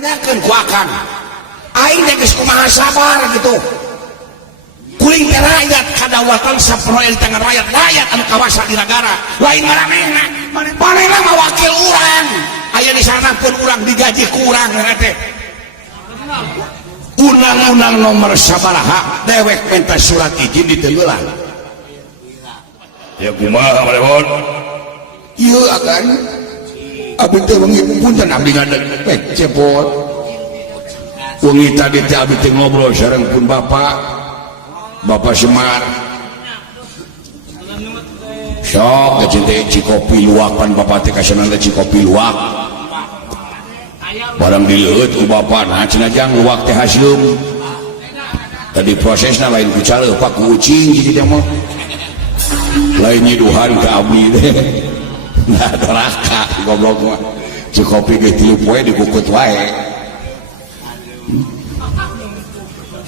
ditanyakan ku akang aing geus kumaha sabar gitu kuring teh rakyat kadaulatan saproel di tangan rakyat anu kawasa di negara lain maranehna manehna mah wakil urang aya di sana pun urang digaji kurang teh undang-undang nomor sabaraha dewek minta surat izin ditenggelam ya kumaha malewon ieu akan abdi teh wengi punten abdi ngadeg cepot wengi tadi teh abdi teh ngobrol sareng pun Bapak Semar sok kecinte cikopi luak pan bapak teh kasana cikopi luak barang dileut ku bapak nah cenajang luak teh hasilum tadi prosesna lain ku cara pak ku ucing gitu teh mah lain nyiduhan ke abdi teh nah doraka goblok mah cikopi ge 3 poe dikukut wae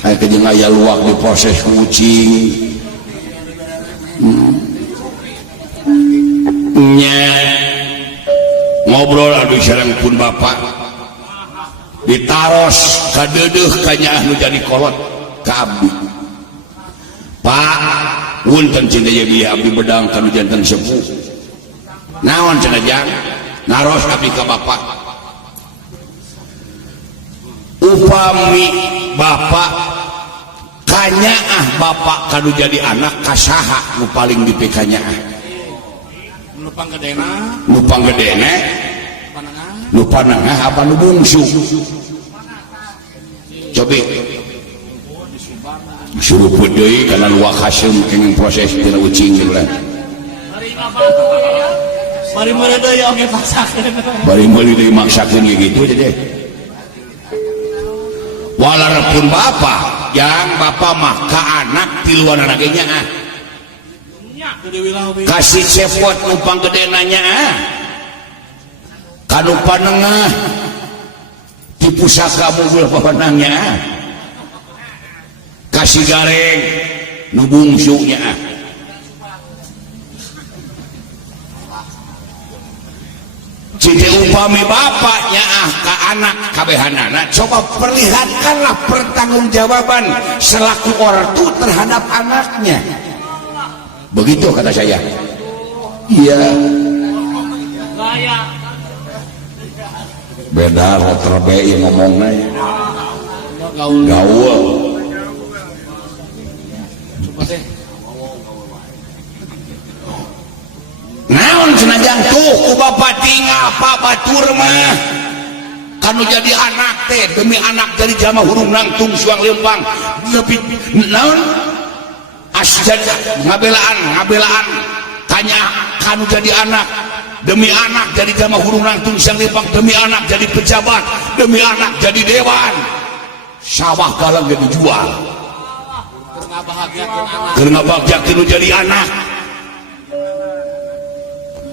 aya jeung aya luak diproses ku ucing nya ngobrol adu sareng pun bapak ditaros ka deudeuh ka nyaah nu jadi kolot ka abdi Pak wunten cenah ieu abdi bedang ka nu janten sepuh naon cenah jang naros abdi ka bapak upami bapak kanyaah bapak kanu jadi anak kasaha nu paling dipekanyaah nu panggedena nu panengah apa nu bungsu cobi suruh deui kana luak haseum kenging proses tina ucing gitu lah bari meuli deui oge paksakeun bari meuli deui maksakeun gitu jadi walarpun bapak yang bapak mah ka anak tiluan anaknya kasih cepot numpang gede nanya kanu panengah di pusaka mobil papanangnya kasih gareng nu bungsunya jadi upami bapaknya ke anak kabehanana coba perlihatkanlah pertanggungjawaban selaku ortu terhadap anaknya begitu kata saya iya beda terbaik ngomongnya gaul naon cenajang tuh ku bapak tinggal pak batur mah kanu jadi anak teh demi anak dari jama hurung nangtung suang lempang tapi naon asjan ngabelaan tanya kanu jadi anak demi anak jadi jama hurung nangtung suang lempang demi anak jadi pejabat demi anak jadi dewan sawah galang jadi jual karena bahagiakeun jadi anak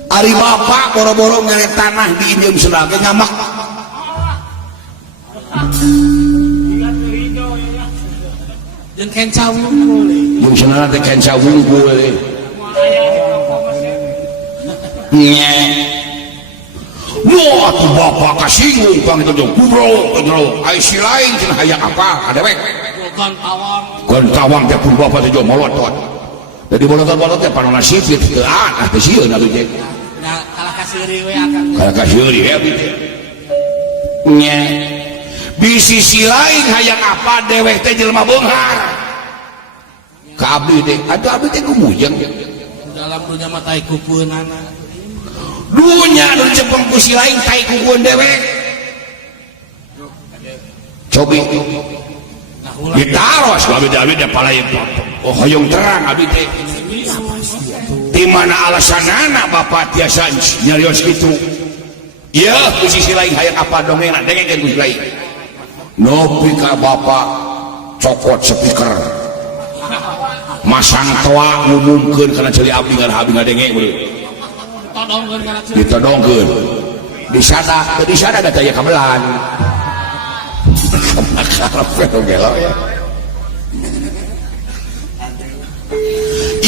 ari bapak boro-boro nyari tanah di Indium Sunda ngamak jeung kenca wungkul Indium Sunda teh kenca wungkul nya wah tuh bapak kasinggung kang itu jong kubro ai si lain cenah hayang apa ada we kan tawang teh pun bapak teh jong molotot jadi molotot teh panona sipit teu teh sieun atuh je kalah kasiri we akan kalah kasiri ya gitu nya di sisi lain hayang apa dewek teh jelema beunghar ka abdi teh atuh abdi teh kumujeng dalam dunya mah tai kupeunana dunya nu cepeng ku si lain tai kupeun dewek cobi ditaros abdi teh palai hoyong terang abdi teh di mana alasanana bapak tiasa nyarios itu ya di sisi lain hayang apa dongengna dengekeun ku lain nopi ka bapak cokot speaker masang toa ngumumkeun kana ceuli abdi ngadenge we ditodongkeun disada da taya kabelan karep gelo ya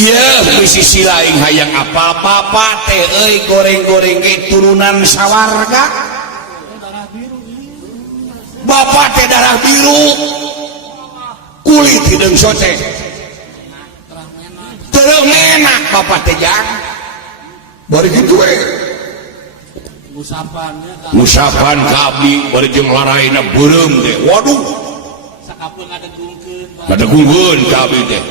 iya di sisi lain hayang apa-apa teh goreng-goreng ke turunan sawarga bapak teh darah biru kulit hidung sote terus enak bapak teh jang bari gitu musapan ka abdi bari jeung laraina beureum teh waduh sakapeung ngadegungkeun ngadegungkeun ka abdi teh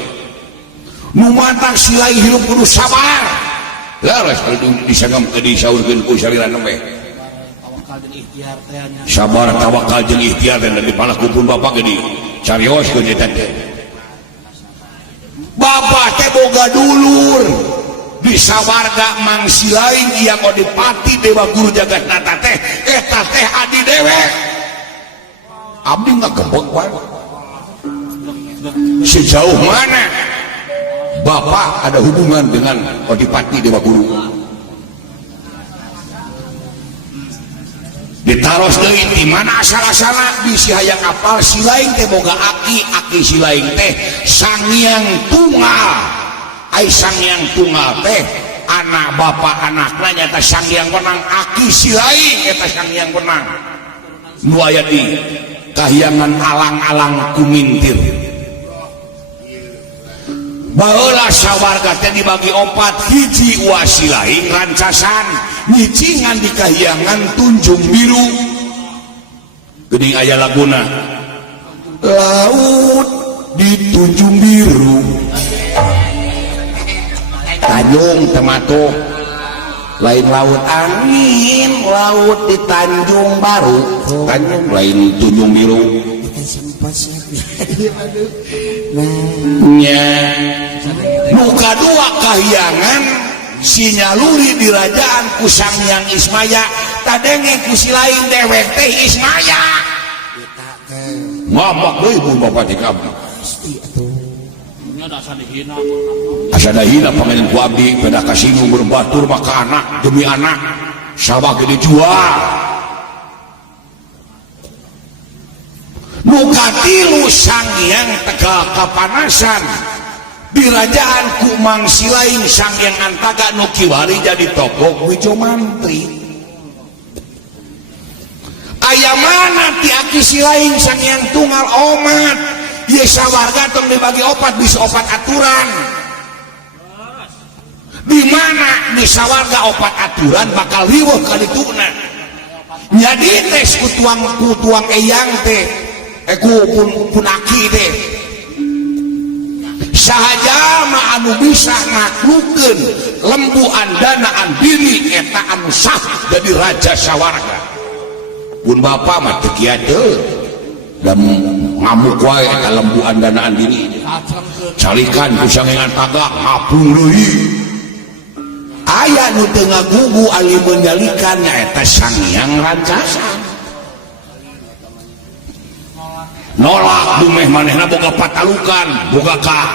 nu mantang silai hirup kudu sabar laras kudu disaurkeun ku salirana we tawakal jeung ikhtiar teh nya sabar tawakal jeung ikhtiar dan dipalakupun bapak gede carioskeun eta teh bapak teh boga dulur di sawarga mangsi lain yang Odipati Dewa Guru Jagatnata teh eta teh adi dewek abdi ngagembok bae sejauh mana bapak ada hubungan dengan Odipati Dewa Guru ditaros deui di mana asal-asalna di si hayang apal si lain teh boga aki si lain teh Sanghyang Tunggal ai Sanghyang Tunggal teh anak bapak anakna nyata Sanghyang Wenang aki si lain eta Sanghyang Wenang nu aya di kahyangan alang-alang kumintir baheula sawarga teh dibagi 4 hiji wasi lain rancasan nyicingan di kahyangan Tunjung Biru geuning aya laguna laut di Tunjung Biru Tanjung Temato lain laut angin laut di Tanjung Baru Tanjung lain Tunjung Biru nya muka dua kahyangan sinyaluri di Rajaan ku Sanghyang Ismaya tadenge ku si lain dewek teh Ismaya ngomong deui bu bapak ti abdi asa dahina panganan ku abdi pada kasinu berbatur maka anak demi anak sabah gede jual muka tilu Sanghyang Tegal kapanasan di Rajaan ku mangsi lain Sanghyang Antaga nu kiwari jadi tokoh Wijo Mantri aya mana ti aki si lain Sanghyang Tunggal omat ieu sawarga tong dibagi 4 bisa 4 aturan di mana di sawarga 4 aturan bakal riweuh ka dituna jadi tes ku tuang eyang teh pun aki teh sahaja mah anu bisa ngaklukkeun lembu andanaan diri eta anu sah jadi raja sawarga pun bapak mah teu kieu teu dan ngamuk wae eta lembu andanaan diri calikan ku Sanghyang Antaga ngapung deui aya nu teu ngagugu ali menyalikan nyaeta Sanghyang Rancasan nolak dumeh manehna boga patalukan boga ka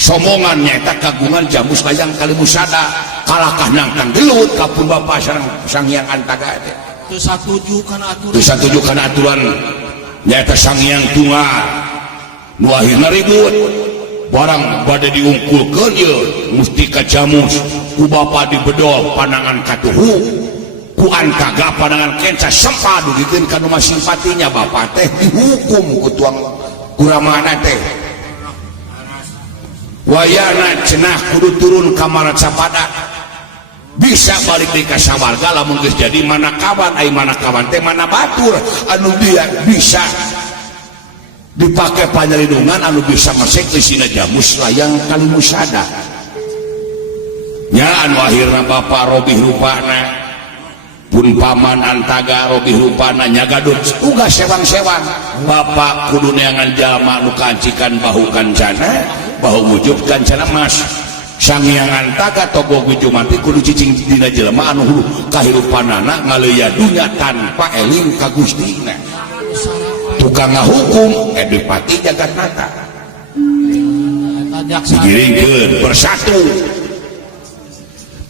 somongan nyaeta kagungan Jamus Layang Kalimusada kalahkah nangkang gelut kapun bapak Sanghyang Antaga teh teu satuju kana aturan nyaeta Sanghyang Tunggal nu akhirna ribut barang bade diungkulkeun ieu mustika Jamus ku bapak dibedol panangan katuhu ku Antaga pandangan kenca sempa dugikeun ka nu simpatinya bapak teh dihukum ku tuang kuramana teh wayana cenah kudu turun ka Maracapada bisa balik deui ka sawarga lamun geus jadi manakawan ai manakawan teh mana batur anu dia bisa dipake panyalindungan anu bisa mesek isina Jamus Layang Kalimusada nya anu akhirna bapak robih rupana pun paman Antaga robih rupana nyagadut uga sewang-sewang bapak kudu neangan jalma nu kancikan bahu kancana bahu wujud kancana mas Sanghyang Antaga togo Wijo Mantri kudu cicing dina jelema anu hulu kahirupanana ngaleuya dunya tanpa eling ka Gustina tukang ngahukum Adipati Jagatnata digiringkeun bersatu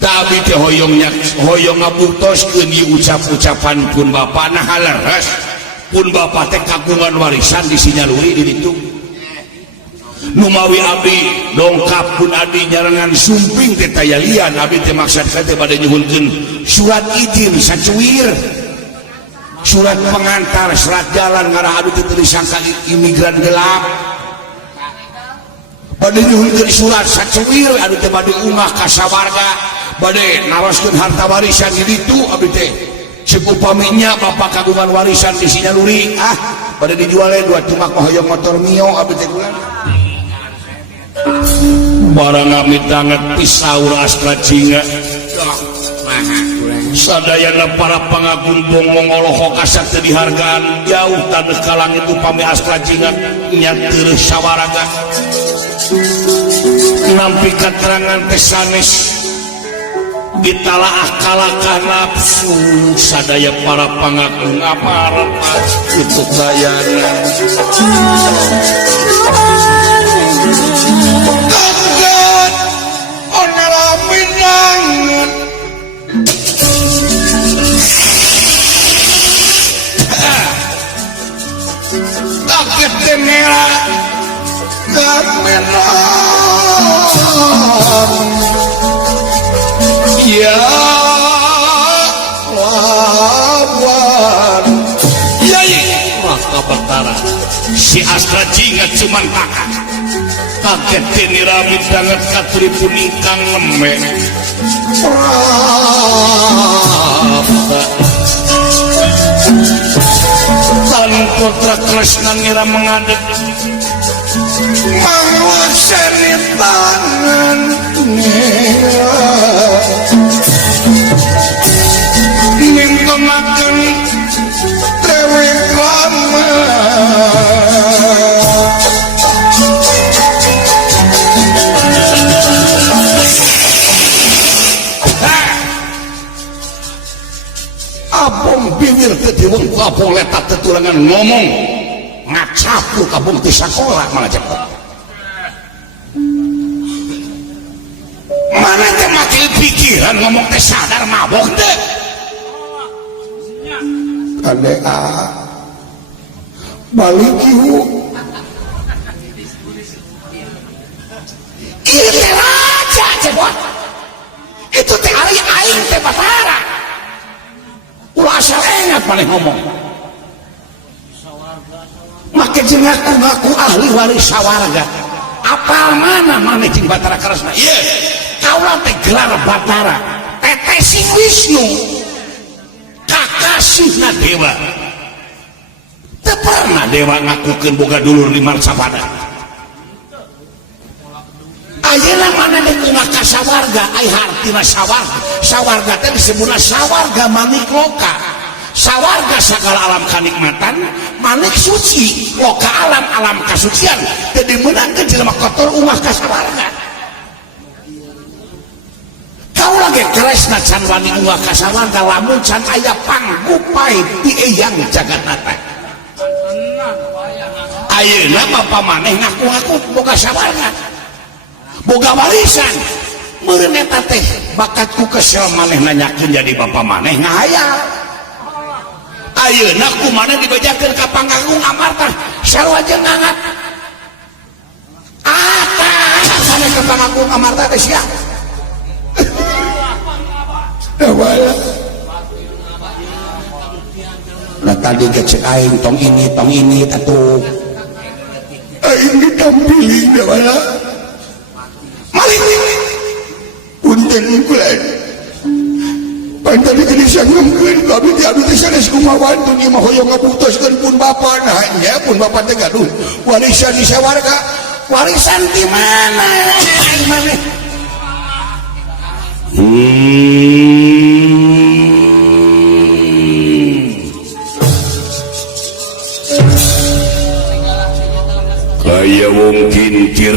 tapi teh hoyong ngabuktoskeun ieu ucap-ucapan pun bapak nah haleres pun bapak teh kagungan warisan di sinyaluri di ditu nu mawi abdi dongkap pun abdi nyarengan sumping teh tayalian abdi teh maksad teh bade nyuhunkeun surat izin sacuwir surat pengantar, surat jalan ngarah adu teu disangka imigran gelap. Bade nyuhunkeun surat sacuwir adu teh bade ungah ka sawarga, bade naroskeun harta warisan di ditu abdi teh. Sekupaminya bapak kagungan warisan di Sinyaluri, bade dijualin 2 tumak hoyong motor Mio abdi teh kulan. Barang amit tangan pisau Astra Jinga. Sadayana para pangaguntung mongoloh kasat teu dihargaan jauh taneuh ka langit upami Astra Jinga nya teu sawaraga. Nampi katerangan teh sanes ditalaah kalakah nafsu sadaya para pangagung amarah itu dayana. Kaget onara minangan kaget denera gamenang ya lawan yai maka betara si Astra Jinga cuman kakak kaget denirami banget katuri puningkang ngemeng tan putra Kresna ngira mengadek menguasai tangan mingkemakan dewek lama abong bibir tetiweng abong letak tetulangan ngomong ngacapu kabung di sekolah malah cepet mana teh mati pikiran ngomong teh sadar mabok deh kade balik yuk ini teh raja cepet itu teh hari aing teh Batara ulah asal ingat paling ngomong make jeung ngaku ahli waris sawarga apal mana maneh jeung Batara Kresna ieu kaula teh gelar Batara teteh si Wisnu kakasihna dewa teu pernah dewa ngakukeun boga dulur di marcapada ayeuna maneh teh ungah ka sawarga ai hartina sawarga teh disebutna sawarga manik loka sawarga segala alam kanikmatan manik suci loka alam kasucian teu dimeunangkeun jelema kotor ungah ka sawarga kaula ge Kresna can wani ungah ka sawarga lamun can aya panggupai ti eyang jagatnata ayeuna bapa maneh ngaku-ngaku boga sawarga boga warisan meureun eta teh bakatku kesel maneh nanyakeun jadi bapa maneh ngahayal ayeuna kumaneh dibejakeun ka Panggagung Amarta sarua jengangat maneh ka Panggagung Amarta teh sia dawala nah tadi cek aing tong ini atuh aing ditampili dawala malih punten kulan pantali geus sanggeun abdi teh sanes kumaha tun ieu mah hoyong ngabutoskeun pun bapa nah nya pun bapa teh gaduh warisan di sawarga warisan di mana aing maneh kaya wong kincir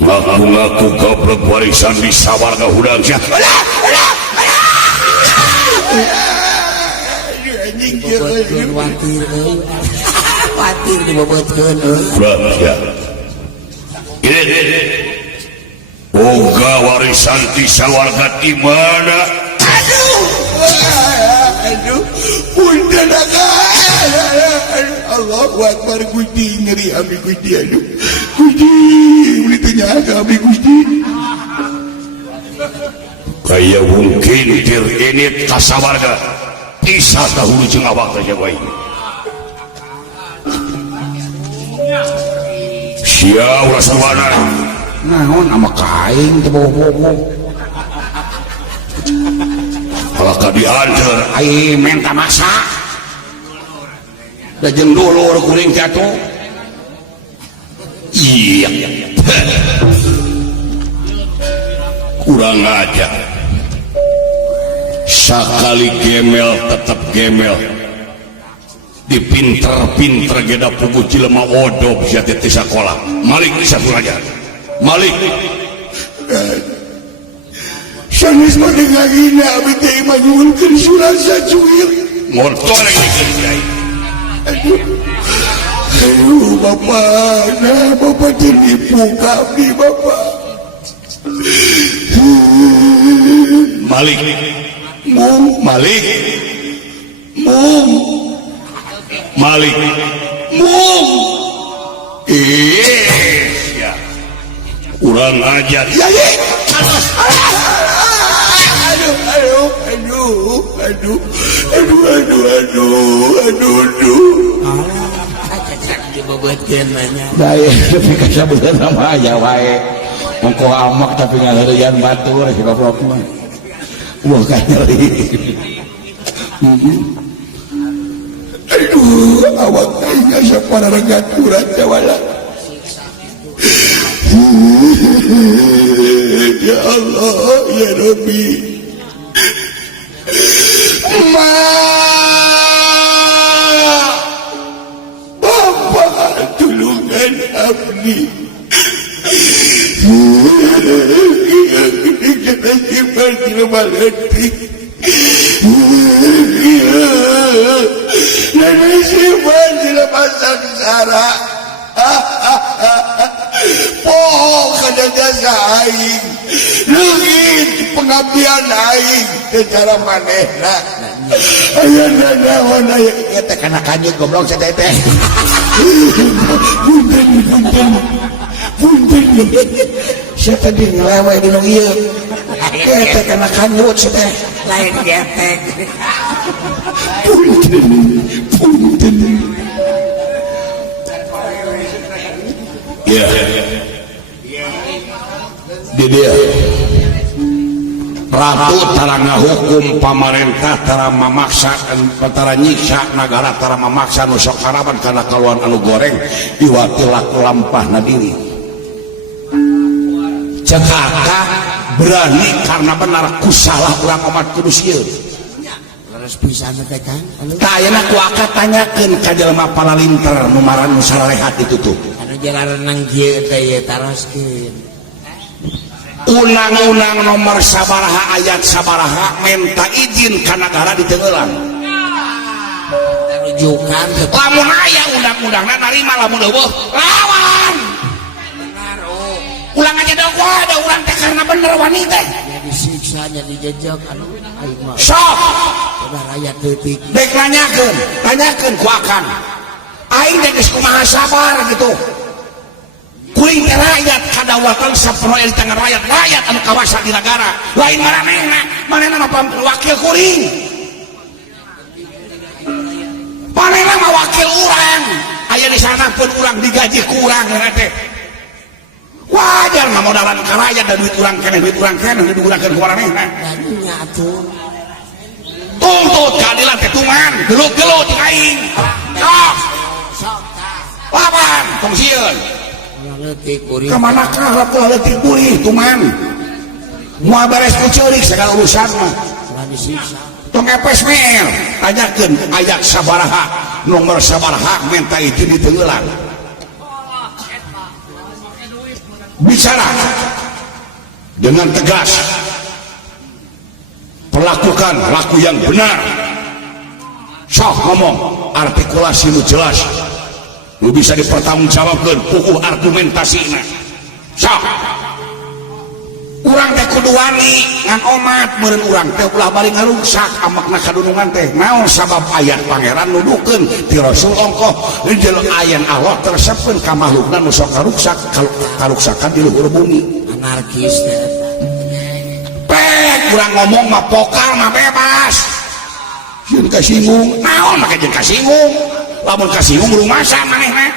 ngaku-ngaku goblok warisan di sawarga hudang sia watir dibobotkeun raja boga warisan di sawarga di mana aduh punten Allahu Akbar Gusti ngeri abi Gusti aduh Gusti ulit nyaga abi Gusti kayak mungkin tir ini kasawarga pisah dahulu jeung awak teh bae sia ulah sawana naon ama kain teh bobo kalau kadianter ai menta masak da jeung dulur kuring jatuh iya kurang aja sakali gemel tetap gemel dipinter-pinter geda pugu jelema odop jati ti sakola malik satu aja malik sanes mah dengagina abdi teh manyuhunkeun surah sacuil motor yang dikerjain aduh bapak nah bapak tipu kami bapak malik malik malik iya kurang ajar ya daya tapi kasabeuteuh mah aya wae mongko amak tapi ngaleurian batur si goblok mah wah kanyeri aduh awak kayaknya sapara regaturan jawala ya Allah ya Rabbi ma bapak tulungan abdi yang kita simpan di rumah hati dan simpan di rumah sangsara pohon kada jasa aing leungit pengabdian aing secara manehna aya naon aya eta kana kanjut goblok saya teh punten saya tadi ngelewe di nu ieu eta kana kanjut saya teh lain getek punten ya dia ratu tara ngahukum pamarentah tara mamaksa tara nyiksa nagara tara mamaksa nu sok harapan kana kaluan anu goreng diwati laku lampahna diri cekaka berani karena benar kusalah urang umat kudus ieu terus pisan teh kan tayana ku akad tanyakeun ka jelema palalinter nu maran nu sararehat itu tuh anu jalanan kieu teh ye taroskeun undang-undang nomor sabaraha ayat sabaraha minta izin ka negara di Tenggelam rujukan lamun aya undang-undangna narima lamun eueuh lawan ulang aja dong ada ulang teh karena bener wanita jadi disiksa jadi jejak anu aing mah sok udah rakyat teutik dek tanyakeun ku akan aing teh geus kumaha sabar gitu kuring teh rakyat kadaulatan sapenuh di tangan rakyat anu kawasa di negara lain manehna mah wakil kuring manehna mah wakil urang aya di sana pun urang digaji kurang teh wajar mah modalan ka rakyat dan duit urang keneh digunakeun ku manehna nya atuh tuntut keadilan teh tuman gelut-gelut jeung aing sok lawan tong sieun leutik kuring kemana kah leutik kuring tuman moal beres ku ceurik segala urusan mah ulah disiksa tong epes mel tanyakeun ayat sabaraha nomor sabaraha minta izin di Tenggelam bicara dengan tegas perlakukan laku yang benar sok ngomong artikulasi nu jelas lu bisa dipertanggungjawabkan pukuh argumentasina sok urang teh kudu wani ngan omat meureun urang teh ulah bari ngarungsak amakna kadunungan teh naon sabab ayat pangeran nuduhkeun ti Rasul ongkoh jeung ayat Allah tersepkeun ka makhlukna nu sok karuksak karuksakan di luhur bumi anarkis teh pek kurang ngomong mah pokal mah bebas Sieun kasinggung. naon make jeung kasinggung lamun kasinggung rumasa manehna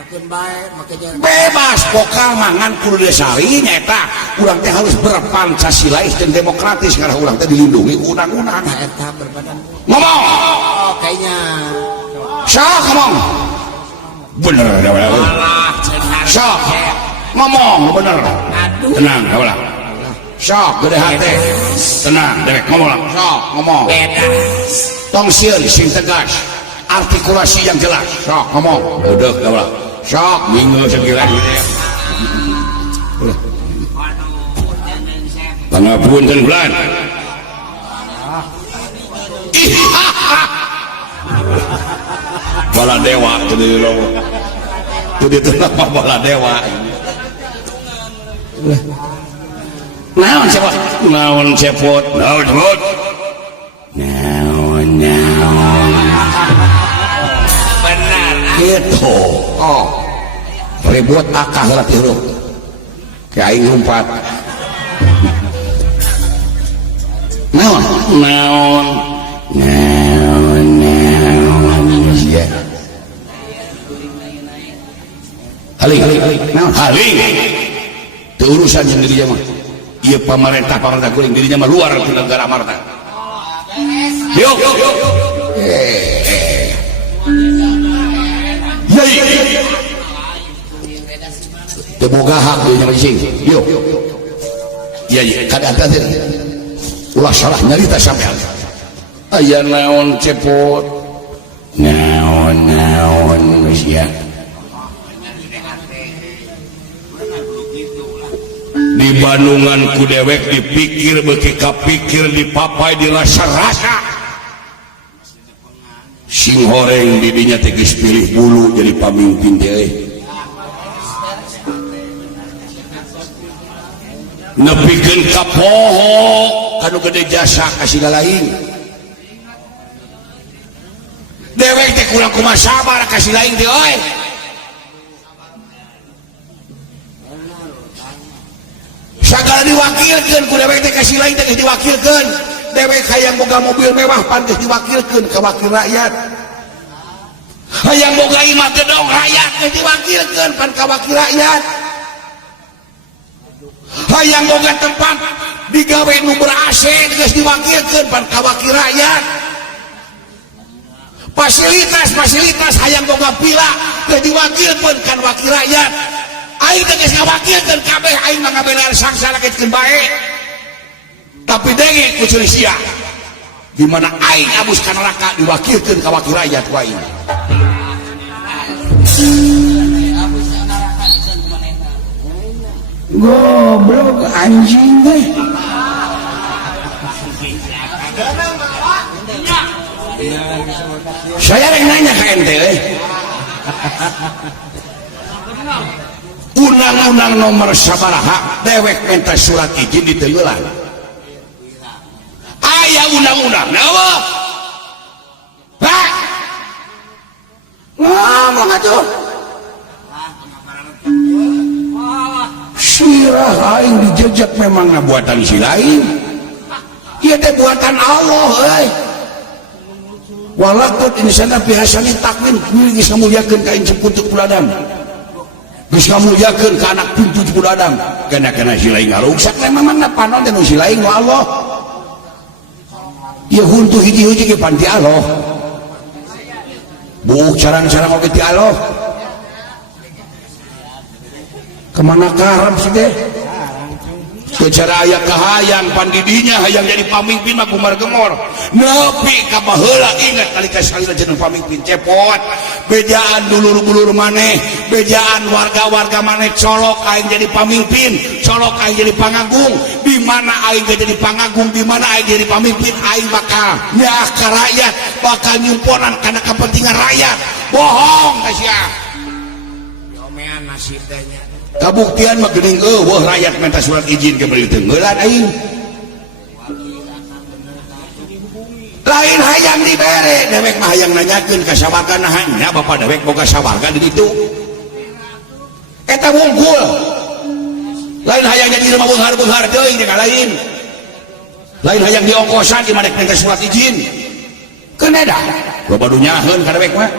makin baik makin bebas pokal mangan kudu desari nyata urang teh harus berpancasilais dan demokratis karena urang teh dilindungi undang-undang eta berbadan ngomong oh kayaknya sok ngomong bener sok ngomong bener tenang kaulah sok gede hati tenang dewek ngomong lah sok ngomong tong sieun sing tegas artikulasi yang jelas sok ngomong udah kaulah sok minggu segila pangapunten bulan bala dewa itu apa bala dewa naon cepot naon cepot naon benar gitu oh ribut akah lah tiru kayak aing ngumpat naon ya haling teu urusan yang dirinya mah ieu pamarentah guling dirinya mah luar ti negara amarna yuk teu boga hak dirinya mah sing yuk iya kadang-kadang ulah salah nyarita sampean aya naon cepot naon sia di Bandungan ku dewek dipikir beki kapikir dipapai dirasa-rasa sing horeng didinya tegis pilih bulu jadi pamimpin teh nepikeun ka poho kanu gede jasa kasih lain dewek teh kurang kumaha sabar kasih lain teh oi sagala diwakilkeun ku dewek teh kasih lain teh diwakilkeun dewek hayang boga mobil mewah pan geus diwakilkeun ka wakil rakyat hayang boga imah gedong rakyat geus diwakilkeun pan ka wakil rakyat hayang boga tempat digawe nu ber-AC geus diwakilkeun pan ka wakil rakyat fasilitas hayang boga pila geus diwakilkeun kan wakil rakyat aing teh geus ngawakilkeun kabeh aing mah ngabelar sangsara ketkeun bae tapi denge ku sia di mana aing abus ka neraka diwakilkeun ka wakil rakyat ku aing Goblok anjing deh. Saya yang nanya ke ente undang-undang nomor sabaraha dewek minta surat izin diteulan aya undang-undang nawa ngomong atuh sirah aing dijejak memang buatan si lain ieu teh buatan Allah walakut insana bihasani takwin kuwi geus ngamulyakeun ka incep putuk puladam geus ngamulyakeun ka anak pintu puladam kana si lain ngaruksak memang panon teh nu si lain nu Allah ieu huntu hiji-hiji ge pan ti Allah buuk carang-carang oge ti Allah kemana karam sih deh secara ayah kahayang pandidinya hayang jadi pamimpin mah kumar gemor nepi ka baheula ingat kali kasalina jeneng pamimpin cepot bejaan dulur-dulur maneh bejaan warga-warga maneh colok aing jadi pamimpin colok aing jadi pangagung di mana aing jadi pangagung di mana aing jadi pamimpin aing bakal nyah ka rakyat bakal nyumponan karena kepentingan rakyat bohong kasih diomean nasib danya kabuktian mah geuning eueuh rakyat minta surat izin ke beureut ngeulan aing lain hayang dibere dewek mah hayang nanyakeun ka sawarga nahanya bapak dewek boga sawarga di ditu eta wungkul lain hayang jadi rumah beunghar-beunghar teuing jeung lain lain hayang diongkosan di mana minta surat izin kena dah loba dunyaheun kadewek mah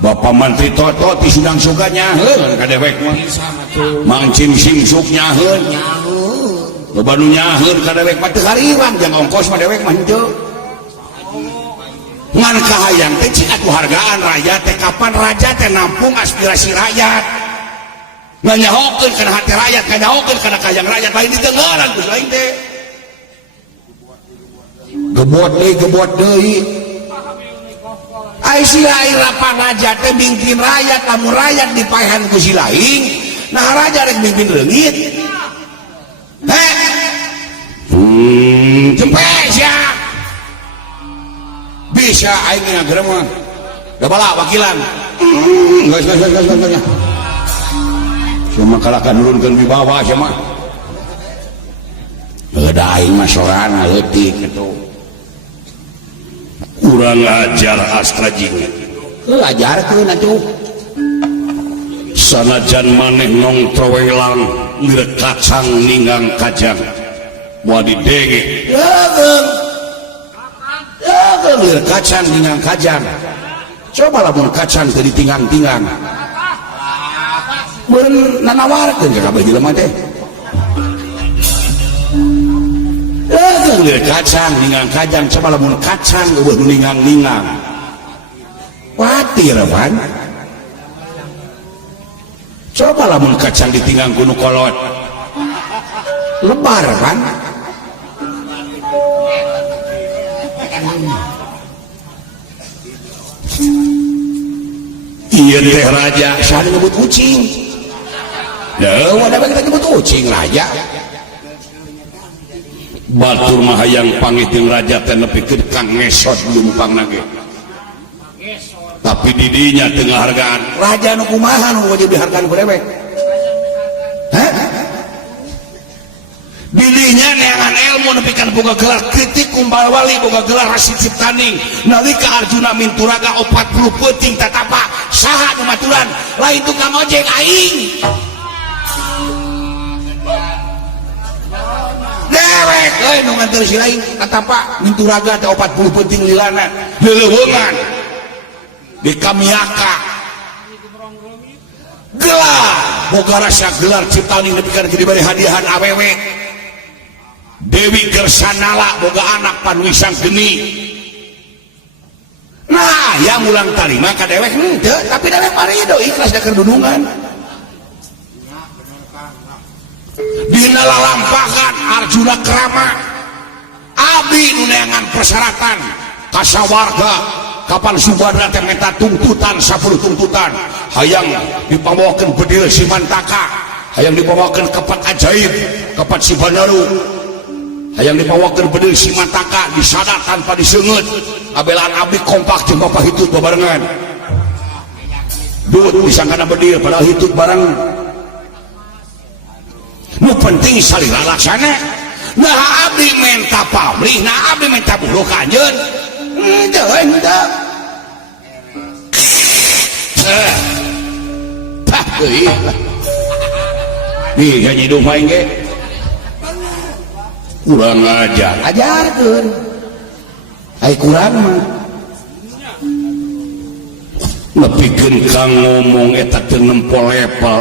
Bapak Menteri Toto ti Sudang Suga nyaheun kadewek mah Mang Cim Sim Suk nyaheun loba nu nyaheun kadewek mah teu hariwang jang ongkos mah dewek mah henteu ngan kahayang teh cik atuh hargaan rakyat teh kapan raja teh nampung aspirasi rakyat nganyahokeun kana hati rakyat nganyahokeun kana kahayang rakyat lain ditenggelan geus lain teh gebot deui ai si lain lapang raja teh mimpin rakyat lamun rakyat dipaehan ku si lain nah raja rek mimpin reungit jempes ya bisa aing ngagerem mah da bala wakilan geus cuma kalakan nurunkeun wibawa sia mah da aing mah sorana leutik kitu kurang ajar astra jing ajarkeun atuh sanajan maneh nongtrowelang ngirek kacang ninggang kajang moal didenge ngirek kacang ninggang kajang coba lamun kacang teu ditinggang-tinggang meureun nanawarkeun ka kabeh jelema teh ngirek kacang ninggang kajang coba lamun kacang eueuh nu ninggang-ninggang watir pan coba lamun kacang ditinggang ku nu kolot lebar kan iya teh raja sari nyebut kucing dah wadah kita nyebut kucing raja batur mah hayang pangit jeung raja teh nepikeun kang ngesot lumpang nage tapi didinya tengah hargaan raja nu kumaha nu wajib dihargaan ku dewek dirinya neangan ilmu nepikan boga gelar kritik kumbal wali boga gelar Rasid Ciptaning nalika Arjuna minturaga 40 peuting tatapa saha nu maturan lain tukang ojek aing dewek lain nu nganter si lain tatapa minturaga teh 40 peuting lilana leuleungan di Kamiaka gelar boga rasa gelar Ciptaning nepikan diberi hadiahan awewe Dewi Gersanala boga anak Panwisang Geni nah yang ulang tarima ka dewek henteu tapi dewek parido ikhlas da kedudungan dina lalampahan Arjuna Krama abdi nu neangan persyaratan kasawarga kapan Subadra teh menta tuntutan 10 tuntutan hayang dipawakeun bedil Simantaka hayang dipawakeun kepat ajaib kepat si Banaru hayang dipawakeun bedil Simantaka disadat tanpa diseungeut abelaan abdi kompak jeung bapak hitut babarengan dut disangkana bedil padahal hitut bareng nu penting salira laksana nah abdi menta pamrih nah abdi menta buluh kanjeun henteu tah euy ih nya hidup aing ge kurang ajarkeun ai kurang mah nepikeun kang ngomong eta teu nempol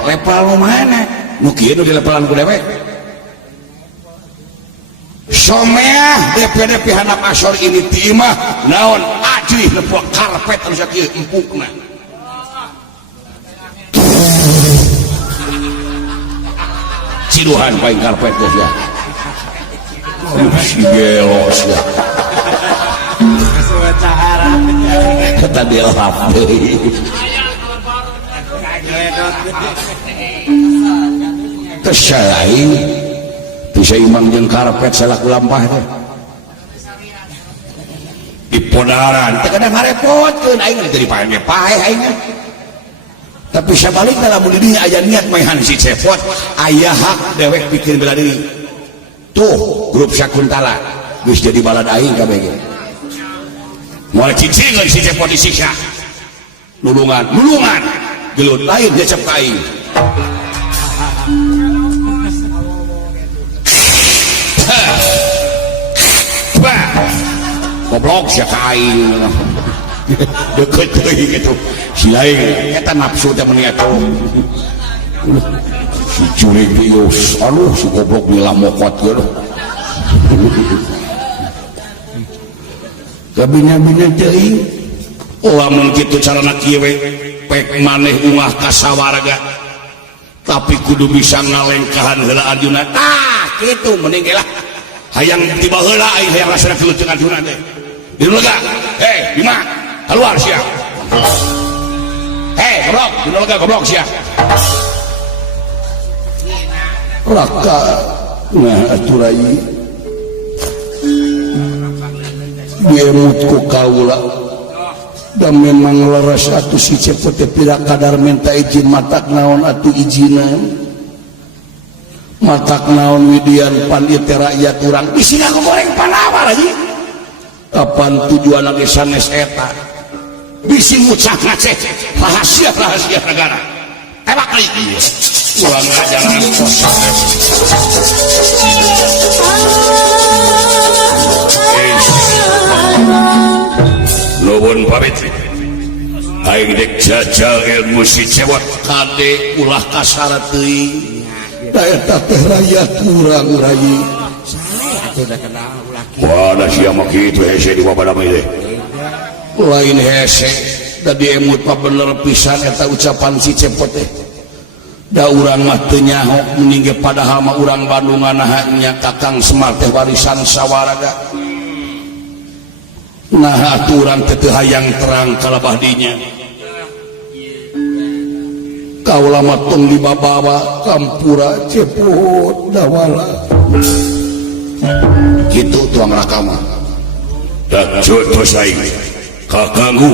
lepal nu mana nu kieu nu dilepelan ku dewek someah DPD pihanap asor ini timah naon ajih nepok karpet anu sakieu empukna ciduhan paling karpet geus ya si gelos ya kata dia lap deui kesalain bisa imang jeung karpet salaku lampah teh di podaran teh kadang ngarepotkeun aing teh dipae pae aing tapi sabalikna lamun di dinya aya niat maehan si cepot aya hak dewek bikin bela diri tuh grup Sakuntala geus jadi balad aing kabeh ge moal cicing si cepot disiksa nulungan gelut lain ngecep ka aing goblok sia kain deket gitu si lain eta nafsu teh meni atuh si curig bius aduh si goblok mila mokot gitu kabinya-binya teuing lamun kitu carana kieu we pek maneh ungah ka sawarga tapi kudu bisa ngalengkahan heula arjuna kitu mending lah hayang tiba heula aing hayang rasana kelucut arjuna teh di lega Bima keluar sia goblok di lega goblok sia raka nah aturai diemut ku kaula dan memang leres atuh si cepet pira kadar minta izin matak naon atuh izinan matak naon widian pan ieu teh rakyat urang bisi aku goreng panawa lagi kapan tujuan lagi sanes eta bisi ngucap ngaceh rahasia negara tebak lagi ulang ngajaran kosong nuhun pamit aing dek jajal ilmu si cewek kade ulah kasar teuing da eta teh rakyat urang rai atuh da kenal ulah kieu wah da sia mah kitu hese di babada mah teh lain hese da diemut mah bener pisan eta ucapan si cepet teh da urang mah teu nyaho mending ge padahal mah urang Bandungan nya Kakang Semar teh warisan sawarga nah aturan teu hayang terang kalabah dinya kaula mah tong dibabawa kampura cepot dawala kitu tuang rakama da jodoh saing kakanggu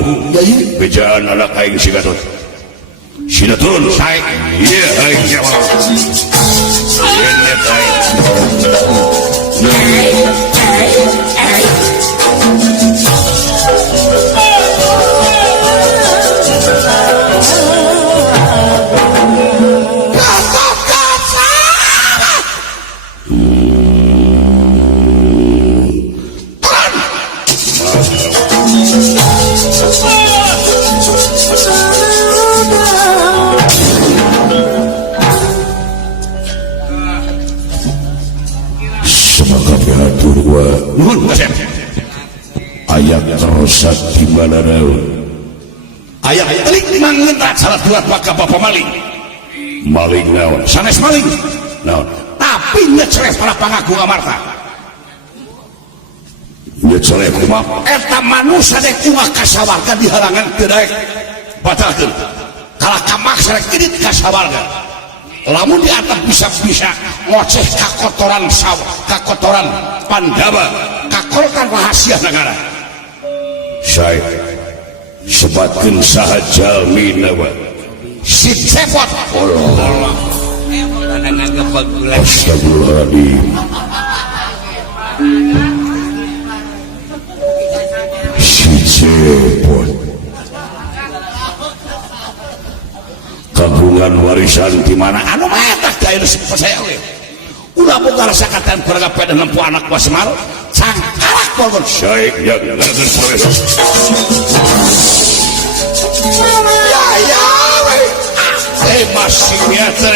bejaan anak aing si Gatot sina turun saing ieu aing jawab ayat tersat di mana naun ayat telik mangentat salah dua maka bapak maling naon sanes maling naon tapi nyecereh para pangaku amarta nyecereh kumap eta manusia dek umah kasawarga dihalangan kedaek batalkan kalah kamaksa dek edit kasawarga lamun di atas bisa ngoceh kakotoran sawah kakotoran Pandava kakotoran rahasia negara saya sebatkan sahaja minawa si cepot Allah astagfirullahaladzim si cepot kagungan warisan di mana anu mata gaya saya ulah boga rasa kataan keluarga pada lempu anak gua Semar cangkarak pokok syait yang ngergen profesor ya masih biasa